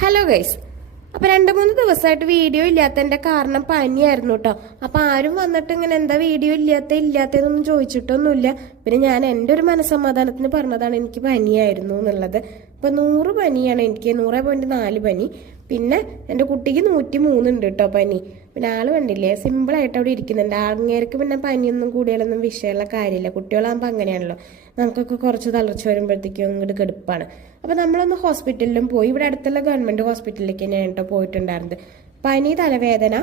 Hello guys. അപ്പൊ 2-3 ദിവസമായിട്ട് video ഇല്ലാത്തതിന്റെ കാരണം പനിയായിരുന്നു കേട്ടോ. അപ്പൊ ആരും വന്നിട്ട് ഇങ്ങനെ എന്താ വീഡിയോ ഇല്ലാത്തതെന്നൊന്നും ചോദിച്ചിട്ടൊന്നുമില്ല. പിന്നെ ഞാൻ എൻ്റെ ഒരു മനസ്സമാധാനത്തിന് പറഞ്ഞതാണ് എനിക്ക് പനിയായിരുന്നു എന്നുള്ളത്. ഇപ്പൊ 100 പനിയാണ് എനിക്ക്, 100.4 പനി. പിന്നെ എൻ്റെ കുട്ടിക്ക് 103 ഉണ്ട് കേട്ടോ പനി. പിന്നെ ആള് കണ്ടില്ലേ, സിമ്പിളായിട്ട് അവിടെ ഇരിക്കുന്നുണ്ട്. അങ്ങേർക്ക് പിന്നെ പനിയൊന്നും കൂടിയാലൊന്നും വിഷയമുള്ള കാര്യമില്ല. കുട്ടികളാകുമ്പോൾ അങ്ങനെയാണല്ലോ, നമുക്കൊക്കെ കുറച്ച് തളർച്ച വരുമ്പോഴത്തേക്കും അങ്ങോട്ട് കെടുപ്പാണ്. അപ്പൊ നമ്മളൊന്ന് ഹോസ്പിറ്റലിലും പോയി. ഇവിടെ അടുത്തുള്ള ഗവൺമെന്റ് ഹോസ്പിറ്റലിലേക്ക് തന്നെയാണ് കേട്ടോ പോയിട്ടുണ്ടായിരുന്നത്. പനി, തലവേദന,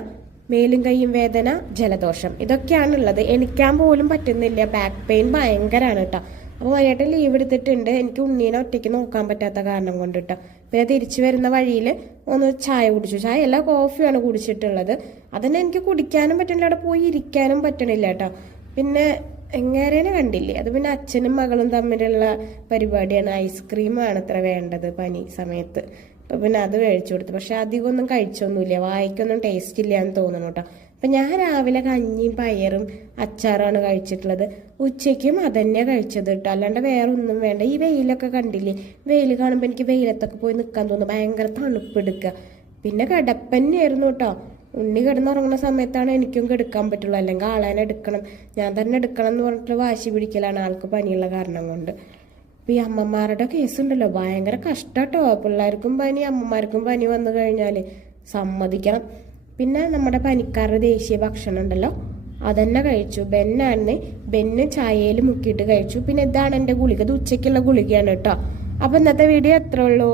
മേലും കൈയും വേദന, ജലദോഷം, ഇതൊക്കെയാണുള്ളത്. എണിക്കാൻ പോലും പറ്റുന്നില്ല. ബാക്ക് പെയിൻ ഭയങ്കരമാണ് കേട്ടോ. അപ്പോൾ വൈകിട്ട് ലീവ് എടുത്തിട്ടുണ്ട്. എനിക്ക് ഉണ്ണീനെ ഒറ്റയ്ക്ക് നോക്കാൻ പറ്റാത്ത കാരണം കൊണ്ട് കേട്ടോ. പിന്നെ തിരിച്ചു വരുന്ന വഴിയിൽ ഒന്ന് ചായ കുടിച്ചു. ചായ അല്ല, കോഫിയാണ് കുടിച്ചിട്ടുള്ളത്. അതന്നെ എനിക്ക് കുടിക്കാനും പറ്റണില്ല, അവിടെ പോയി ഇരിക്കാനും പറ്റണില്ല കേട്ടോ. പിന്നെ എങ്ങേരേനെ കണ്ടില്ലേ, അത് പിന്നെ അച്ഛനും മകളും തമ്മിലുള്ള പരിപാടിയാണ്. ഐസ്ക്രീമാണ് അത്ര വേണ്ടത് പനി സമയത്ത്. അപ്പം പിന്നെ അത് കഴിച്ചു കൊടുത്തു. പക്ഷെ അധികം ഒന്നും കഴിച്ചൊന്നുമില്ല, വായിക്കൊന്നും ടേസ്റ്റ് ഇല്ല എന്ന് തോന്നണം കേട്ടോ. അപ്പം ഞാൻ രാവിലെ കഞ്ഞിയും പയറും അച്ചാറാണ് കഴിച്ചിട്ടുള്ളത്. ഉച്ചയ്ക്കും അതന്നെ കഴിച്ചത് കേട്ടോ, അല്ലാണ്ട് വേറെ ഒന്നും വേണ്ട. ഈ വെയിലൊക്കെ കണ്ടില്ലേ, വെയിൽ കാണുമ്പോൾ എനിക്ക് വെയിലത്തൊക്കെ പോയി നിൽക്കാൻ തോന്നുന്നു. ഭയങ്കര തണുപ്പെടുക്കുക. പിന്നെ കിടപ്പന്നെയായിരുന്നു കേട്ടോ. ഉണ്ണി കിടന്നുറങ്ങുന്ന സമയത്താണ് എനിക്കും കിടക്കാൻ പറ്റുള്ളൂ, അല്ലെങ്കിൽ ആളാനെ എടുക്കണം, ഞാൻ തന്നെ എടുക്കണം എന്ന് പറഞ്ഞിട്ട് വാശി പിടിക്കലാണ് ആൾക്ക് പനിയുള്ള കാരണം കൊണ്ട്. ഇപ്പം ഈ അമ്മമാരുടെ കേസുണ്ടല്ലോ, ഭയങ്കര കഷ്ടാട്ടോ. പിള്ളേർക്കും പനി, അമ്മമാർക്കും പനി വന്നു കഴിഞ്ഞാൽ സമ്മതിക്കണം. പിന്നെ നമ്മുടെ പനിക്കാരുടെ ദേശീയ ഭക്ഷണം ഉണ്ടല്ലോ, അതന്നെ കഴിച്ചു. ബെന്ന് ചായയിൽ മുക്കിയിട്ട് കഴിച്ചു. പിന്നെ ഇതാണ് എൻ്റെ ഗുളിക, ഇത് ഉച്ചയ്ക്കുള്ള ഗുളികയാണ് കേട്ടോ. അപ്പം ഇന്നത്തെ വീഡിയോ എത്ര ഉള്ളൂ.